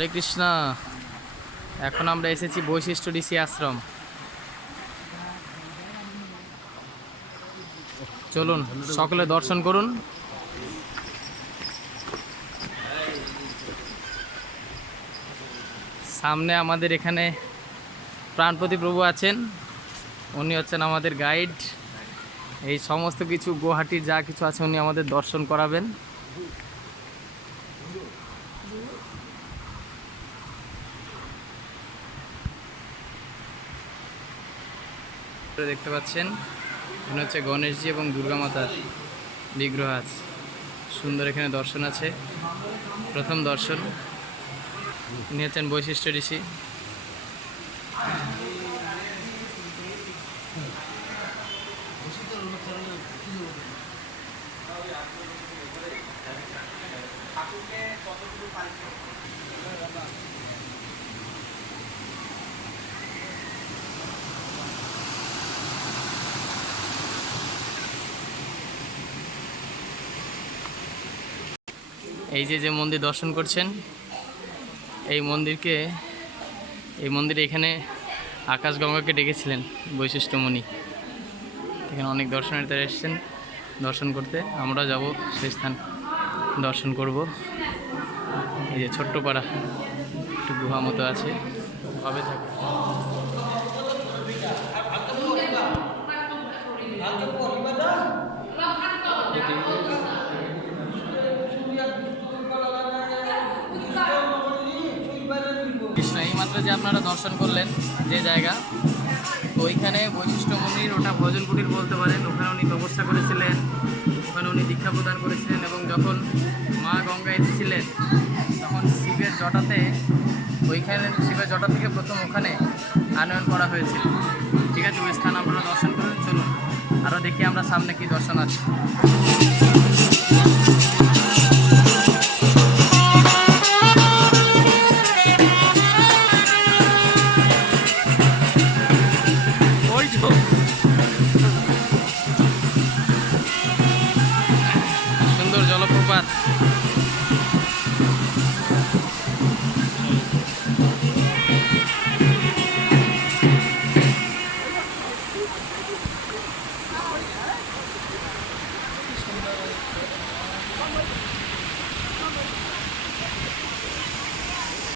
হরে কৃষ্ণ। এখন আমরা এসেছি বৈশিষ্ট্য ঋষি আশ্রম। চলুন সকলে দর্শন করুন। সামনে আমাদের এখানে প্রাণপতি প্রভু আছেন, উনি হচ্ছেন আমাদের গাইড। এই সমস্ত কিছু গুয়াহাটির যা কিছু আছে উনি আমাদের দর্শন করাবেন। দেখতে পাচ্ছেন এখানে হচ্ছে গণেশজি এবং দুর্গা মাতার বিগ্রহ আছে। সুন্দর এখানে দর্শন আছে, প্রথম দর্শন। ইনি হচ্ছেন বৈশিষ্ট্য ঋষি। এই যে মন্দির দর্শন করছেন, এই মন্দিরে এখানে আকাশগঙ্গাকে ডেকেছিলেন বৈশিষ্ট্যমণি। এখানে অনেক দর্শনার্থীরা এসেছেন দর্শন করতে। আমরা যাব সেই স্থান দর্শন করব। এই যে ছোট্ট পাড়া, একটু গুহা মতো আছে, ভাবে থাকে। কৃষ্ণ এইমাত্র যে আপনারা দর্শন করলেন যে জায়গা, তো ওইখানে বৈশিষ্ট্য মন্দির, ওটা ভজন কুটির বলতে পারেন। ওখানে উনি ব্যবস্থা করেছিলেন, ওখানে উনি দীক্ষা প্রদান করেছিলেন। এবং যখন মা গঙ্গা এসেছিলেন তখন শিবের জটা থেকে প্রথম ওখানে আনয়ন করা হয়েছিল। ঠিক আছে, ওই স্থান আপনারা দর্শন করুন। চলুন আরও দেখি আমরা সামনে কি দর্শন আছে।